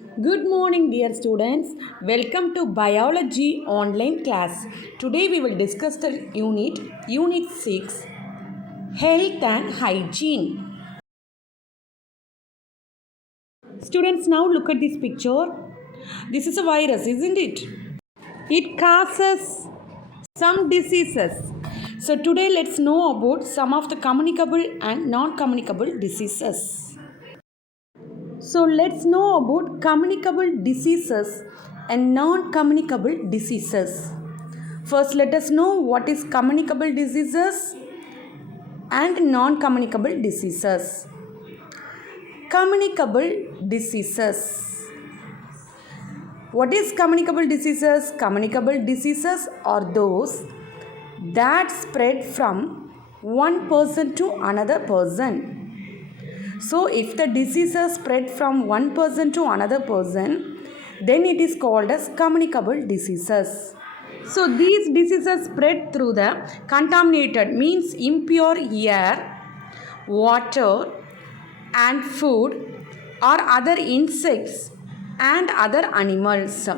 Good morning, dear students. Welcome to Biology online class. Today we will discuss the Unit 6, Health and Hygiene. Students, now look at this picture. This is a virus, isn't it? It causes some diseases. So today let's know about some of the communicable and non-communicable diseases. So let's know about communicable diseases and non-communicable diseases. First, let us know what is communicable diseases and non-communicable diseases. Communicable diseases. What is communicable diseases? Communicable diseases are those that spread from one person to another person. So, if the diseases spread from one person to another person, then it is called as communicable diseases. So, these diseases spread through the contaminated, means impure air, water, and food, or other insects and other animals.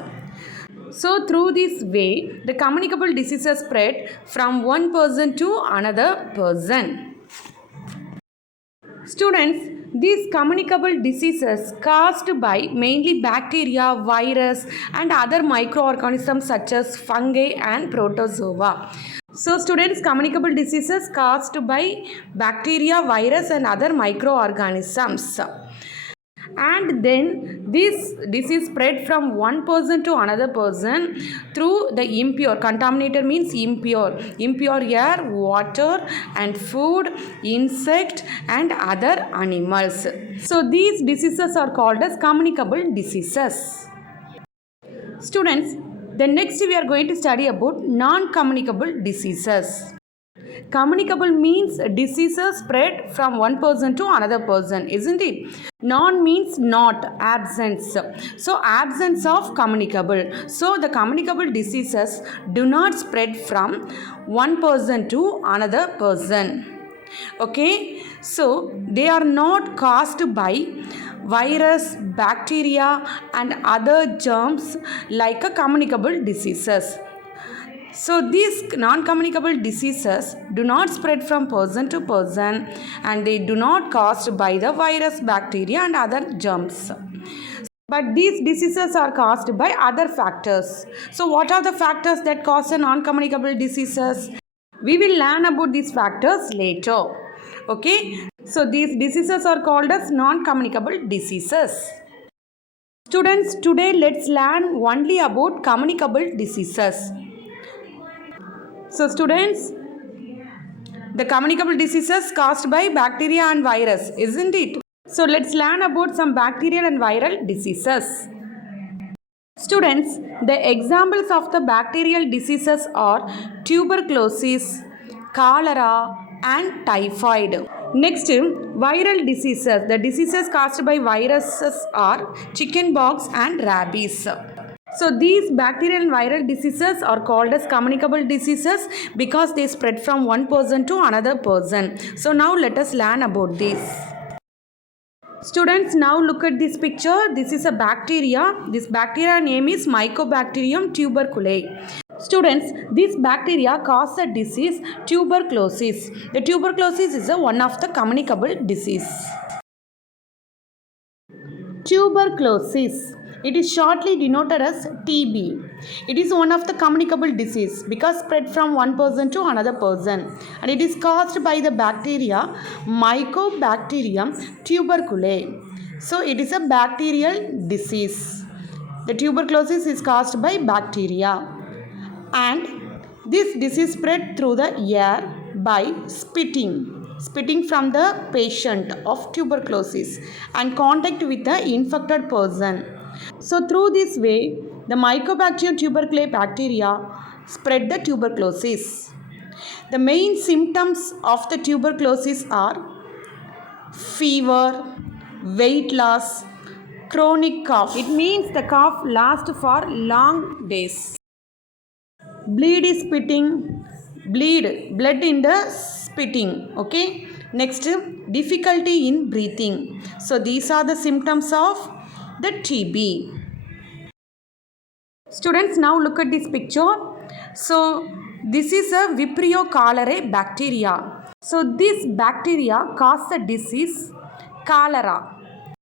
So, through this way, the communicable diseases spread from one person to another person. Students, these communicable diseases caused by mainly bacteria, virus and other microorganisms such as fungi and protozoa. So students, communicable diseases caused by bacteria, virus and other microorganisms. And then this disease spread from one person to another person through the impure. Contaminated means impure air, water and food, insect and other animals. So these diseases are called as communicable diseases. Students, then next we are going to study about non-communicable diseases. Communicable means diseases spread from one person to another person, isn't it? Non means not, absence. So, absence of communicable. So, the communicable diseases do not spread from one person to another person. Okay, so they are not caused by virus, bacteria, and other germs like a communicable diseases. So these non-communicable diseases do not spread from person to person and they do not caused by the virus, bacteria and other germs. But these diseases are caused by other factors. So what are the factors that cause the non-communicable diseases? We will learn about these factors later. Okay. So these diseases are called as non-communicable diseases. Students, today let's learn only about communicable diseases. So students, the communicable diseases caused by bacteria and virus, isn't it? So let's learn about some bacterial and viral diseases. Students, the examples of the bacterial diseases are tuberculosis, cholera and typhoid. Next, viral diseases. The diseases caused by viruses are chickenpox and rabies. So these bacterial and viral diseases are called as communicable diseases because they spread from one person to another person. So now let us learn about this. Students, now look at this picture. This is a bacteria. This bacteria name is Mycobacterium tuberculosis. Students, this bacteria cause the disease tuberculosis. The tuberculosis is one of the communicable disease. Tuberculosis. It is shortly denoted as TB. It is one of the communicable disease because spread from one person to another person and it is caused by the bacteria Mycobacterium tuberculosis. So it is a bacterial disease. The tuberculosis is caused by bacteria and this disease spread through the air by spitting from the patient of tuberculosis and contact with the infected person. So through this way, the Mycobacterium tuberculosis bacteria spread the tuberculosis. The main symptoms of the tuberculosis are fever, weight loss, chronic cough. It means the cough lasts for long days. Blood in the spitting. Okay. Next, difficulty in breathing. So these are the symptoms of the TB. Students, now look at this picture. So this is a Vibrio cholerae bacteria. So this bacteria causes the disease cholera.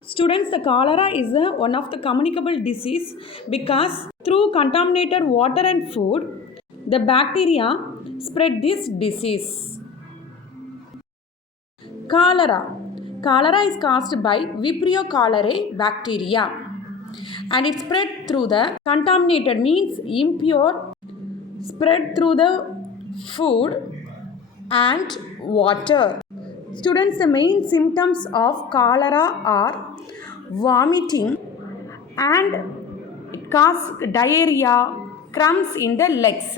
Students, the cholera is one of the communicable disease because through contaminated water and food, the bacteria spread this disease. Cholera. Cholera is caused by Vibrio cholerae bacteria and it spread through the contaminated means impure, spread through the food and water. Students, the main symptoms of cholera are vomiting and it causes diarrhea, cramps in the legs.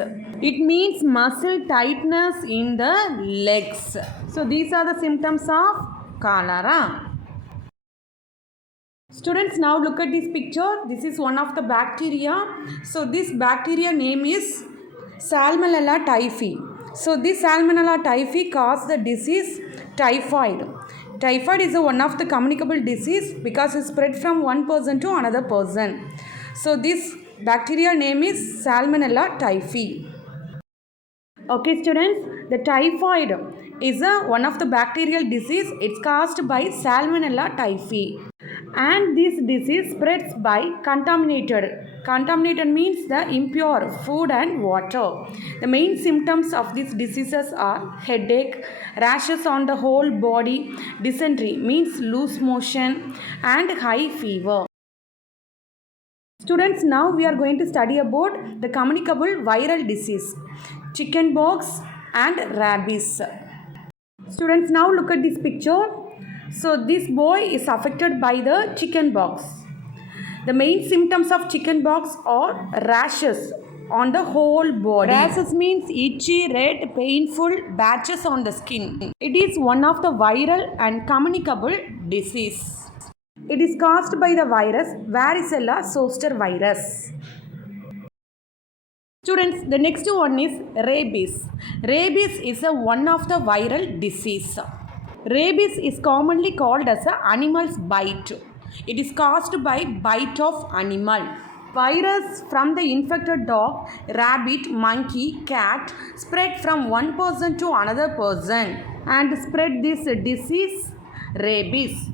It means muscle tightness in the legs. So these are the symptoms of cholera. Students, now look at this picture. This is one of the bacteria. So this bacteria name is Salmonella typhi. So this Salmonella typhi causes the disease typhoid. Typhoid is one of the communicable disease because it spread from one person to another person. So this bacteria name is Salmonella typhi. Okay students, the typhoid is one of the bacterial disease. It's caused by Salmonella typhi. And this disease spreads by contaminated. Contaminated means the impure food and water. The main symptoms of these diseases are headache, rashes on the whole body, dysentery means loose motion, and high fever. Students, now we are going to study about the communicable viral disease, chickenpox and rabies. Students, now look at this picture. So this boy is affected by the chickenpox. The main symptoms of chickenpox are rashes on the whole body. Rashes means itchy, red, painful patches on the skin. It is one of the viral and communicable disease. It is caused by the virus varicella zoster virus. Students, the next one is rabies. Rabies is one of the viral disease. Rabies is commonly called as an animal's bite. It is caused by bite of animal. Virus from the infected dog, rabbit, monkey, cat spread from one person to another person and spread this disease rabies.